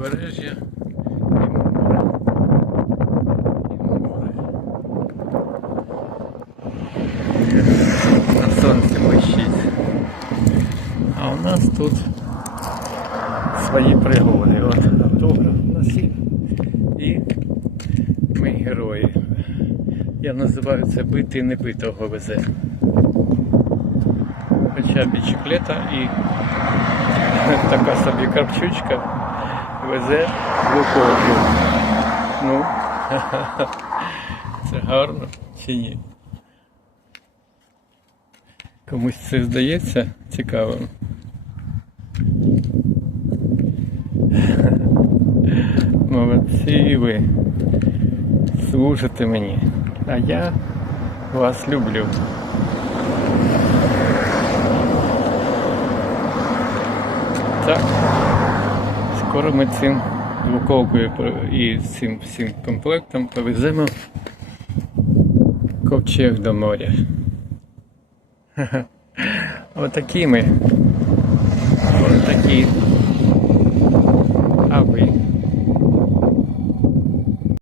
узбережжя. На сонці блищить. А у нас тут свої пригоди. От автограф є. І ми герої. Я називаю це бити і не битого везе. Хоча бічеклета і така собі карпчучка везе двоколку. Ну, це гарно чи ні? Комусь це здається цікавим. Молодці ви. Служите мені. А я вас люблю. Так. Скоро ми цим двоколкою і цим всім комплектом повеземо ковчег до моря. Отакі ми. Отакі